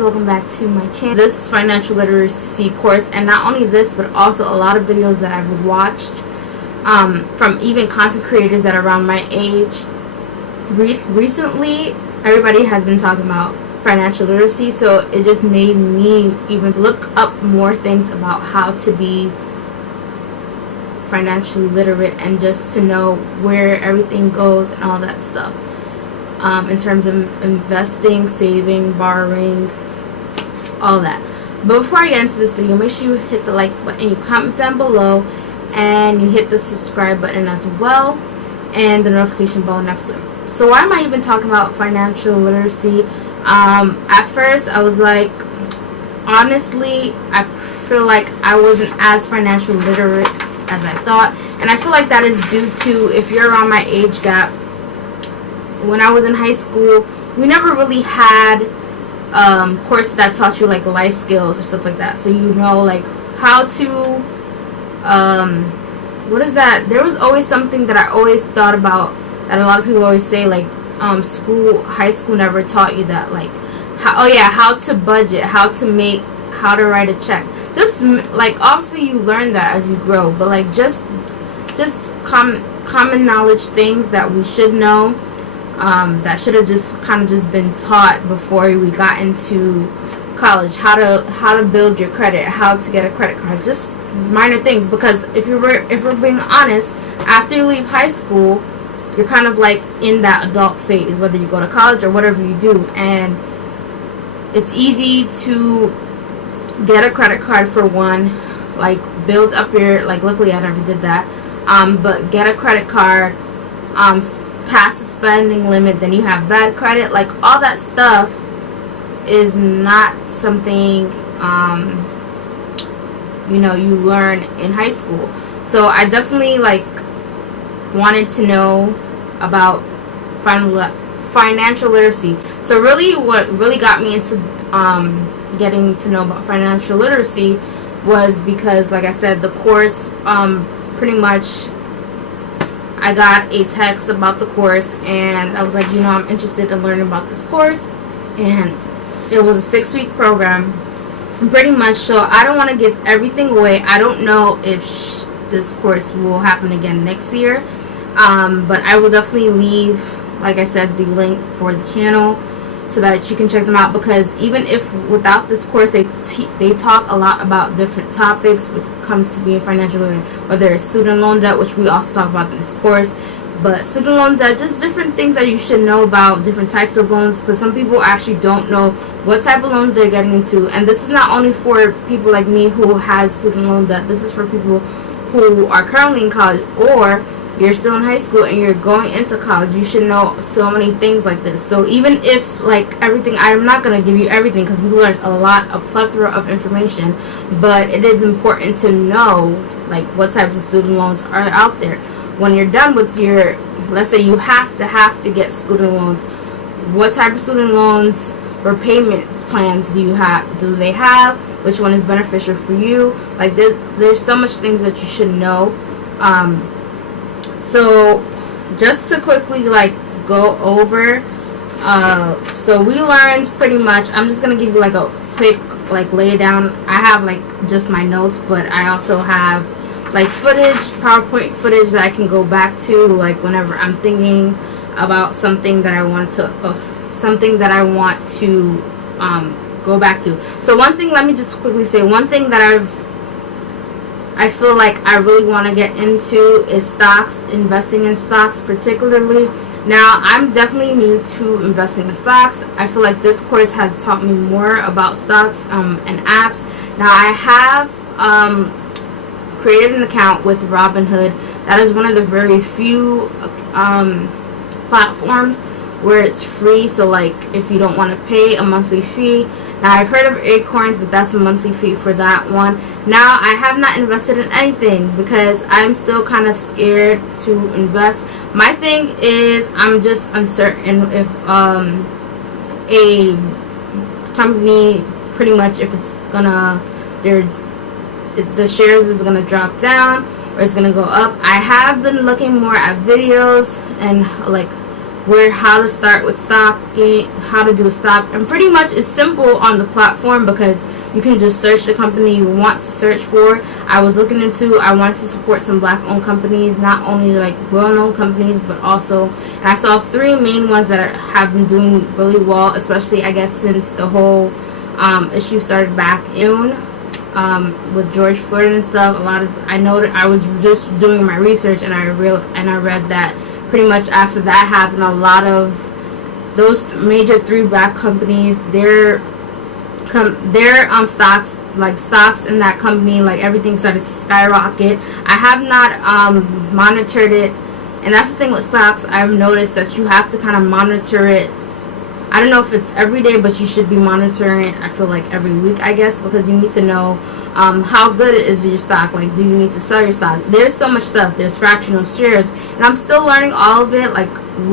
guys, welcome back to my channel. This financial literacy course, and not only this but also a lot of videos that I've watched from even content creators that are around my age. Recently everybody has been talking about financial literacy, so it just made me even look up more things about how to be financially literate and just to know where everything goes and all that stuff. In terms of investing, saving, borrowing, all that. But before I get into this video, make sure you hit the like button, you comment down below, and you hit the subscribe button as well, and the notification bell next to it. So why am I even talking about financial literacy? At first I was like, honestly, I feel like I wasn't as financially literate as I thought, and I feel like that is due to, if you're around my age gap, when I was in high school, we never really had courses that taught you like life skills or stuff like that. So you know, like how to what is that? There was always something that I always thought about that a lot of people always say, like high school never taught you that, like how to budget, how to write a check. Just like, obviously you learn that as you grow, but like just common knowledge things that we should know. That should have just kind of just been taught before we got into college. How to build your credit, how to get a credit card, just minor things. Because if we're being honest, after you leave high school, you're kind of like in that adult phase, whether you go to college or whatever you do, and it's easy to get a credit card for one, like build up your, like, luckily I never did that, but get a credit card, pass the spending limit, then you have bad credit. Like, all that stuff is not something you learn in high school. So I definitely like wanted to know about financial literacy. So really what really got me into getting to know about financial literacy was because, like I said, the course, pretty much I got a text about the course, and I was like, I'm interested in learning about this course. And it was a 6-week program, pretty much. So I don't want to give everything away. I don't know if this course will happen again next year, but I will definitely leave, like I said, the link for the channel so that you can check them out. Because even if without this course, they talk a lot about different topics when it comes to being financial literate, whether it's student loan debt, which we also talk about in this course, but student loan debt, just different things that you should know about, different types of loans, because some people actually don't know what type of loans they're getting into. And this is not only for people like me who has student loan debt, this is for people who are currently in college, or you're still in high school and you're going into college. You should know so many things like this. So even if, like, everything, I'm not going to give you everything because we learned a plethora of information, but it is important to know, like, what types of student loans are out there. When you're done with your, let's say you have to get student loans, what type of student loans or payment plans do they have? Which one is beneficial for you? Like, there's so much things that you should know. So just to quickly like go over, so we learned pretty much, I'm just gonna give you like a quick like lay down. I have like just my notes, but I also have like footage, PowerPoint footage that I can go back to, like whenever I'm thinking about something that I want to go back to. So one thing, let me just quickly say, one thing that I feel like I really want to get into is stocks, investing in stocks particularly. Now, I'm definitely new to investing in stocks. I feel like this course has taught me more about stocks and apps. Now, I have created an account with Robinhood. That is one of the very few platforms where it's free. So like, if you don't want to pay a monthly fee. Now, I've heard of Acorns, but that's a monthly fee for that one. Now, I have not invested in anything because I'm still kind of scared to invest. My thing is, I'm just uncertain if a company, pretty much, if it's gonna, the shares is gonna drop down or it's gonna go up. I have been looking more at videos and like where how to start with stocking, how to do a stock, and pretty much it's simple on the platform because you can just search the company you want to search for. I wanted to support some black owned companies, not only like well known companies, but also, and I saw 3 main ones that have been doing really well, especially I guess since the whole issue started back in with George Floyd and stuff. I know that I was just doing my research, and I read that pretty much after that happened, a lot of those major 3 black companies, their stocks, like stocks in that company, like everything started to skyrocket. I have not monitored it, and that's the thing with stocks. I've noticed that you have to kind of monitor it. I don't know if it's every day, but you should be monitoring it, I feel like every week, I guess, because you need to know how good is your stock. Like, do you need to sell your stock? There's so much stuff. There's fractional shares, and I'm still learning all of it. Like,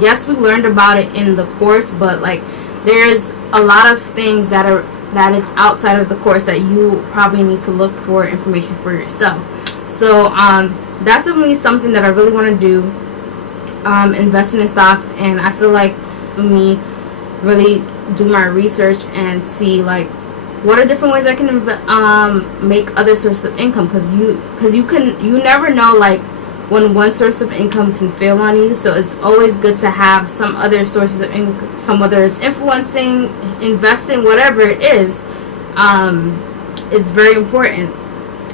yes, we learned about it in the course, but like there's a lot of things that is outside of the course that you probably need to look for information for yourself. So that's definitely something that I really want to do, investing in stocks. And I feel like me really do my research and see like what are different ways I can make other sources of income, because you never know like when one source of income can fail on you. So it's always good to have some other sources of income, whether it's influencing, investing, whatever it is. It's very important.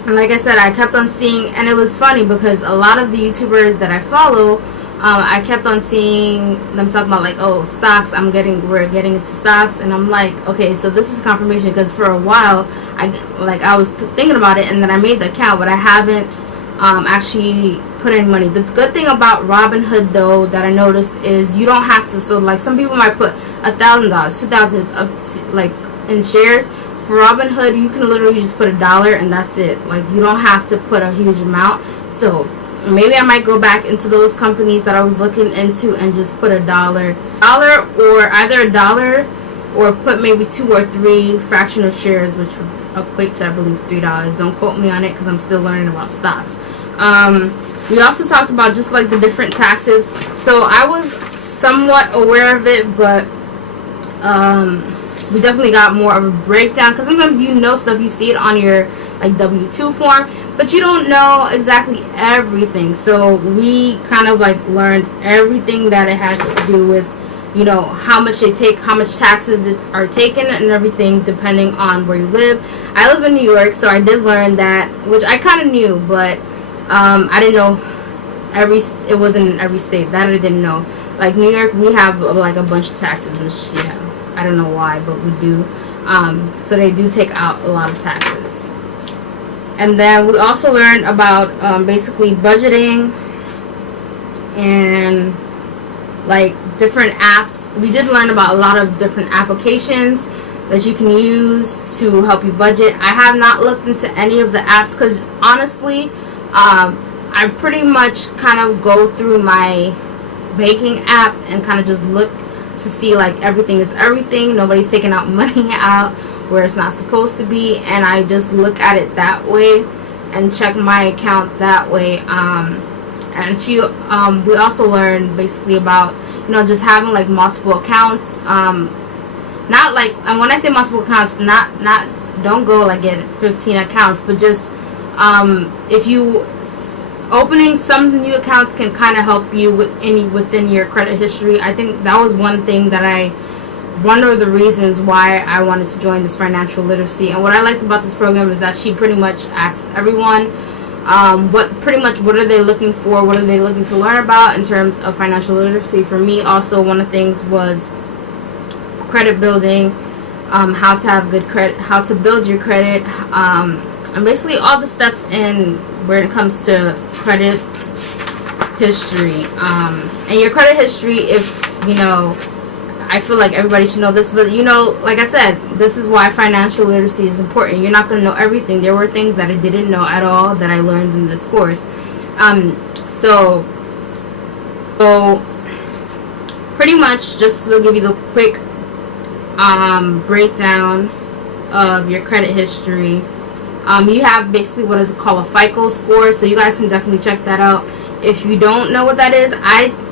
And like I said, I kept on seeing, and it was funny because a lot of the YouTubers that I follow, I kept on seeing them talking about like, oh, stocks, we're getting into stocks, and I'm like, okay, so this is confirmation, because for a while I was thinking about it, and then I made the account, but I haven't actually put in money. The good thing about Robinhood though that I noticed is you don't have to, so like some people might put $1,000, $2,000, it's up to, like in shares. For Robinhood you can literally just put $1 and that's it. Like you don't have to put a huge amount. So maybe I might go back into those companies that I was looking into and just put $1, or either $1 or put maybe 2 or 3 fractional shares, which would equate to I believe $3. Don't quote me on it because I'm still learning about stocks. We also talked about just like the different taxes. So I was somewhat aware of it, but we definitely got more of a breakdown, because sometimes you know stuff, you see it on your like W-2 form, but you don't know exactly everything. So we kind of like learned everything that it has to do with, you know, how much they take, how much taxes are taken and everything depending on where you live. I live in New York, so I did learn that, which I kind of knew, but I didn't know it wasn't in every state. That I didn't know. Like New York, we have like a bunch of taxes, which I don't know why, but we do. So they do take out a lot of taxes. And then we also learned about basically budgeting and like different apps. We did learn about a lot of different applications that you can use to help you budget. I have not looked into any of the apps because honestly, I pretty much kind of go through my banking app and kind of just look to see like everything is everything. Nobody's taking out money out where it's not supposed to be, and I just look at it that way and check my account that way. And we also learned basically about, you know, just having like multiple accounts. Not like, and when I say multiple accounts, not don't go like get 15 accounts, but just if you opening some new accounts can kind of help you within your credit history. I think that was one of the reasons why I wanted to join this financial literacy. And what I liked about this program is that she pretty much asked everyone what are they looking for, what are they looking to learn about in terms of financial literacy. For me also, one of the things was credit building, how to have good credit, how to build your credit, and basically all the steps in where it comes to credit history. And your credit history, if you know, I feel like everybody should know this, but you know, like I said, this is why financial literacy is important. You're not going to know everything. There were things that I didn't know at all that I learned in this course. So pretty much just to give you the quick breakdown of your credit history. You have basically what is called a FICO score, so you guys can definitely check that out. If you don't know what that is,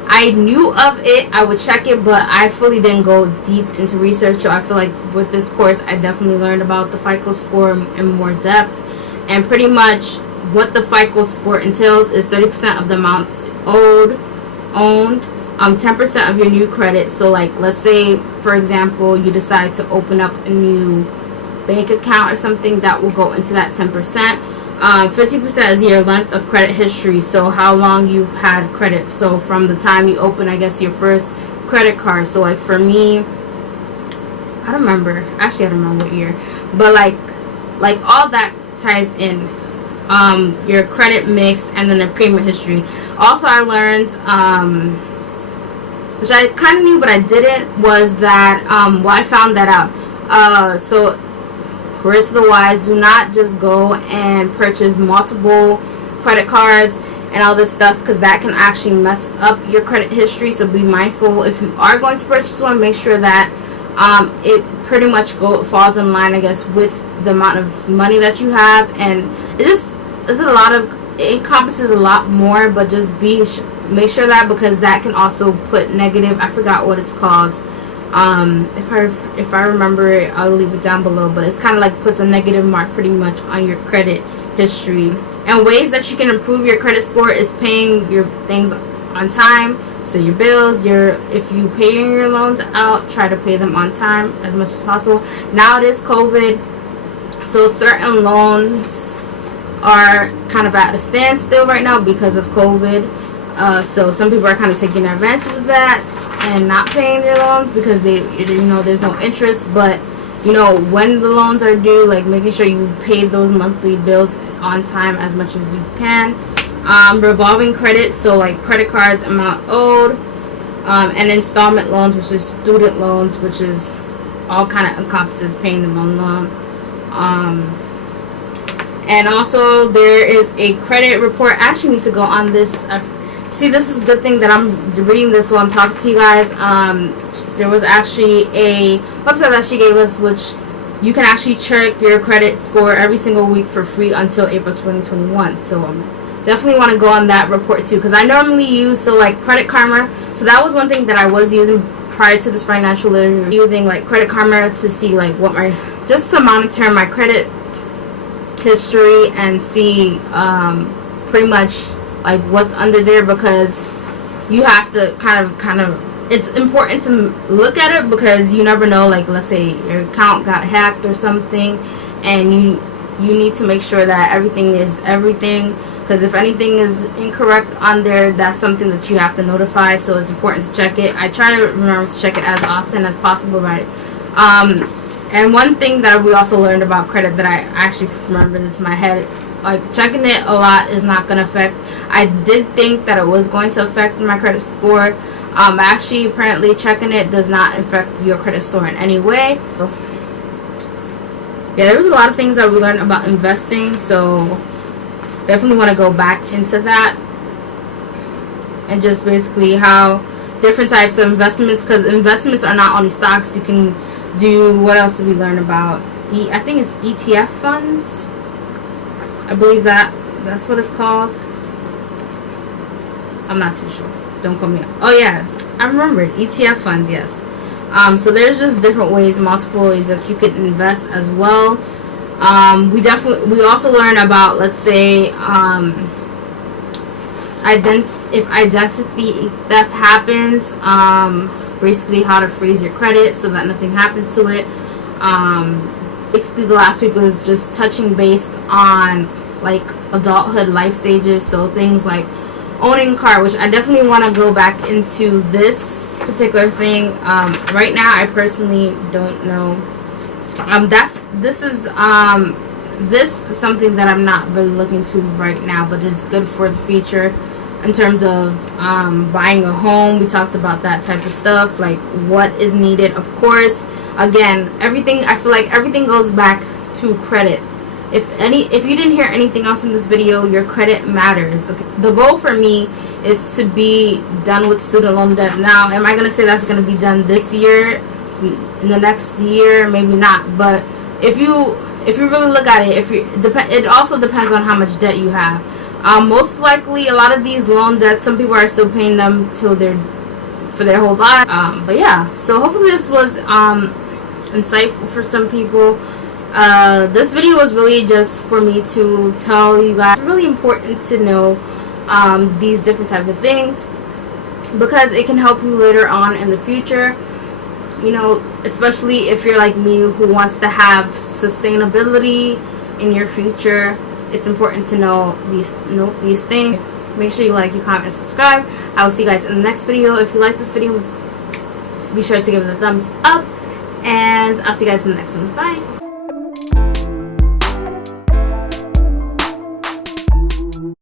I knew of it, I would check it, but I fully didn't go deep into research. So I feel like with this course, I definitely learned about the FICO score in more depth. And pretty much what the FICO score entails is 30% of the amounts owned, 10% of your new credit. So like, let's say for example, you decide to open up a new bank account or something, that will go into that 10%. 50% is your length of credit history, so how long you've had credit. So from the time you open, I guess, your first credit card. So like for me, I don't remember what year, but like all that ties in, your credit mix, and then the payment history. Also, I learned, which I kind of knew but I didn't, was that well, I found that out. So word to the wise, do not just go and purchase multiple credit cards and all this stuff, because that can actually mess up your credit history. So be mindful, if you are going to purchase one, make sure that it pretty much falls in line, I guess, with the amount of money that you have. And it encompasses a lot more, but just make sure that, because that can also put negative, I forgot what it's called. If I remember it, I'll leave it down below, but it's kind of like puts a negative mark pretty much on your credit history. And ways that you can improve your credit score is paying your things on time. So your bills, if you paying your loans out, try to pay them on time as much as possible. Now it is COVID, so certain loans are kind of at a standstill right now because of COVID. So some people are kind of taking advantage of that and not paying their loans because there's no interest. But when the loans are due, like making sure you pay those monthly bills on time as much as you can. Revolving credit, so like credit cards, amount owed, and installment loans, which is student loans, which is all kind of encompasses paying them on loan. And also there is a credit report. I actually need to go on this. See, this is a good thing that I'm reading this while I'm talking to you guys. There was actually a website that she gave us, which you can actually check your credit score every single week for free until April 2021. So definitely want to go on that report too, because I normally use like Credit Karma. So that was one thing that I was using prior to this financial literacy, using like Credit Karma to see like just to monitor my credit history and see pretty much like what's under there, because you have to kind of it's important to look at it, because you never know, like let's say your account got hacked or something, and you need to make sure that everything is everything, because if anything is incorrect on there, that's something that you have to notify. So it's important to check it. I try to remember to check it as often as possible, right? And one thing that we also learned about credit that I actually remember this in my head, like checking it a lot is not going to affect. I did think that it was going to affect my credit score. Actually, apparently checking it does not affect your credit score in any way. Yeah, there was a lot of things that we learned about investing, so definitely want to go back into that, and just basically how different types of investments, because investments are not only stocks. You can do, what else did we learn about? I think it's ETF funds. I believe that's what it's called. I'm not too sure. Don't quote me. Oh yeah, I remembered. ETF funds, yes. So there's just different ways, multiple ways that you could invest as well. We also learn about, let's say, if identity theft happens, basically how to freeze your credit so that nothing happens to it. Basically the last week was just touching based on like adulthood life stages, so things like owning a car, which I definitely want to go back into this particular thing. Right now I personally don't know. This is something that I'm not really looking to right now, but it's good for the future in terms of buying a home. We talked about that type of stuff, like what is needed. Of course, again, I feel like everything goes back to credit. If you didn't hear anything else in this video, your credit matters. The goal for me is to be done with student loan debt. Now, am I going to say that's going to be done this year, in the next year? Maybe not. But if if you really look at it, it also depends on how much debt you have. Most likely, a lot of these loan debts, some people are still paying them till for their whole life. But yeah, so hopefully this was insightful for some people. This video was really just for me to tell you guys it's really important to know these different type of things, because it can help you later on in the future. You know, especially if you're like me, who wants to have sustainability in your future. It's important to know these things. Make sure you like, you comment, and subscribe. I will see you guys in the next video. If you like this video, be sure to give it a thumbs up, and I'll see you guys in the next one. Bye.